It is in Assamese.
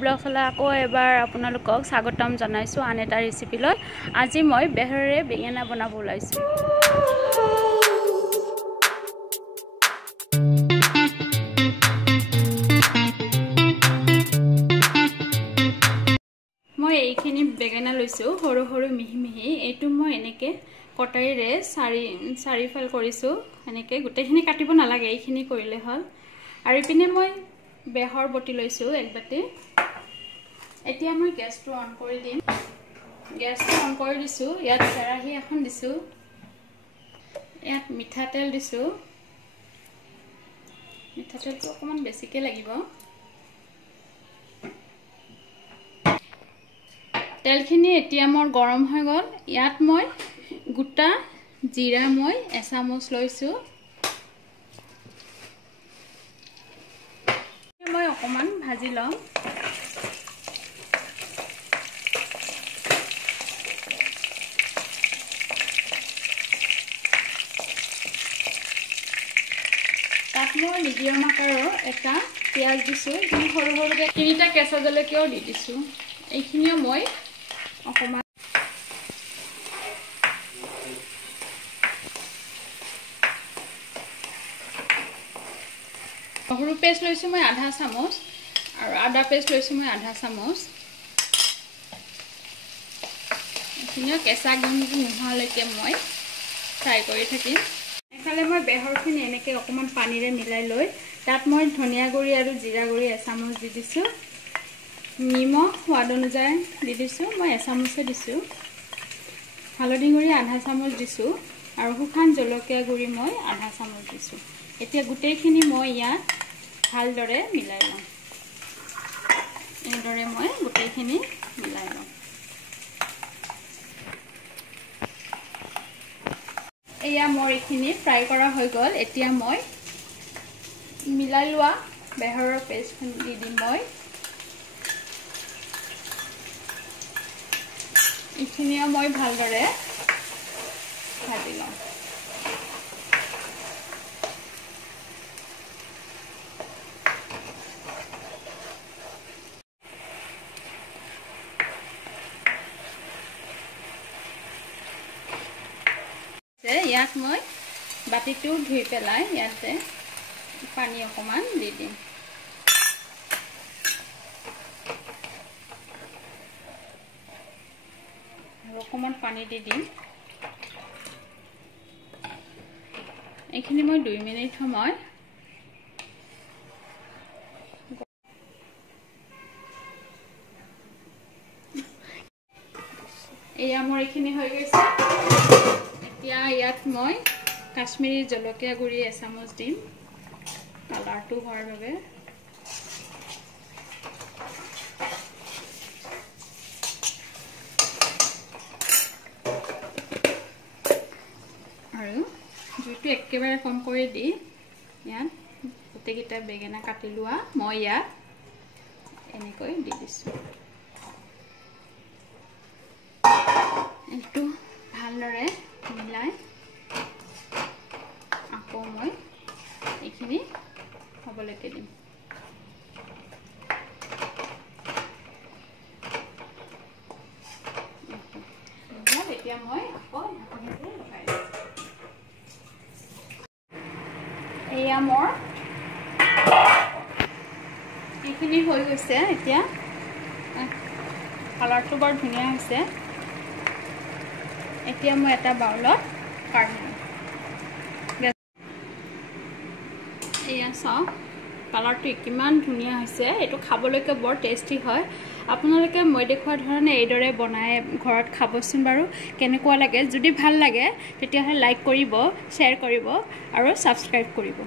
ব্লগলৈ আকৌ এবাৰ আপোনালোকক স্বাগতম জনাইছো আন এটা ৰেচিপি লৈ। আজি মই বেহৰেৰে বেঙেনা বনাব ওলাইছো। মই এইখিনি বেঙেনা লৈছো সৰু সৰু মিহি মিহি। এইটো মই এনেকে কটাৰীৰে চাৰিফাল কৰিছো। এনেকে গোটেইখিনি কাটিব নালাগে, এইখিনি কৰিলে হ'ল। আৰু ইপিনে মই বেহৰ বটি লৈছো এক বাটি। এতিয়া মই গেছটো অন কৰি দিম। গেছটো অন কৰি দিছো। ইয়াত কেৰাহী এখন দিছো। ইয়াত মিঠাতেল দিছো। মিঠাতেলটো অকমান বেছিকে লাগিব। তেলখিনি এতিয়া মোৰ গৰম হৈ গ'ল। ইয়াত মই গোটা জিৰা মই এচামুচ লৈছো। মই অকমান ভাজি লম। তাত মই মিডিয়াম আকাৰৰ এটা পিঁয়াজ দিছো। সৰু সৰুকৈ 3টা কেঁচা জলকীয়াও দি দিছো। এইখিনিও মই অকমান নহৰু পেষ্ট লৈছো মই আধা চামুচ আৰু আদা পেষ্ট লৈছো মই আধা চামুচ। এইখিনিও কেঁচা গোন্ধটো নোহোৱালৈকে মই ফ্ৰাই কৰি থাকিম। এফালে মই বেহৰখিনি এনেকৈ অকণমান পানীৰে মিলাই লৈ তাত মই ধনিয়া গুড়ি আৰু জিৰা গুড়ি এচামুচ দি দিছোঁ। নিমখ সোৱাদ অনুযায়ী দি দিছোঁ। মই এচামুচে দিছোঁ। হালধি গুড়ি আধা চামুচ দিছোঁ আৰু শুকান জলকীয়া গুড়ি মই আধা চামুচ দিছোঁ। এতিয়া গোটেইখিনি মই ইয়াত ভালদৰে মিলাই লওঁ। এইদৰে মই গোটেইখিনি মিলাই লওঁ। এয়া মোৰ এইখিনি ফ্ৰাই কৰা হৈ গ'ল। এতিয়া মই মিলাই লোৱা বেহৰৰ পেষ্টখিনি দি দিম। মই এইখিনিও মই ভালদৰে ভাজি লওঁ। ইয়াত মই বাটিটো ধুই পেলাই ইয়াতে পানী অকমান দি দিম। আৰু অকমান পানী দি দিম। এইখিনি মই 2 মিনিট সময় এয়া মোৰ এইখিনি হৈ গৈছে। এতিয়া ইয়াত মই কাশ্মীৰী জলকীয়া গুড়ি এচামুচ দিম কালাৰটো হোৱাৰ বাবে। আৰু জুইটো একেবাৰে কম কৰি দি ইয়াত গোটেইকেইটা বেঙেনা কাটি লোৱা মই ইয়াত এনেকৈ দি দিছোঁ। এইটো ভালদৰে মিলাই আকৌ মই এইখিনি হ'বলৈকে দিম। এতিয়া মই আকৌ লগাই দিম। এয়া মোৰ এইখিনি হৈ গৈছে। এতিয়া কালাৰটো বৰ ধুনীয়া হৈছে। এতিয়া মই এটা বাউলত কাঢ়িম। এয়া চাওক কালাৰটো কিমান ধুনীয়া হৈছে। এইটো খাবলৈকে বৰ টেষ্টি হয়। আপোনালোকে মই দেখুওৱা ধৰণে এইদৰে বনাই ঘৰত খাবচোন বাৰু। কেনেকুৱা লাগে? যদি ভাল লাগে তেতিয়াহ'লে লাইক কৰিব, শ্বেয়াৰ কৰিব আৰু ছাবস্ক্ৰাইব কৰিব।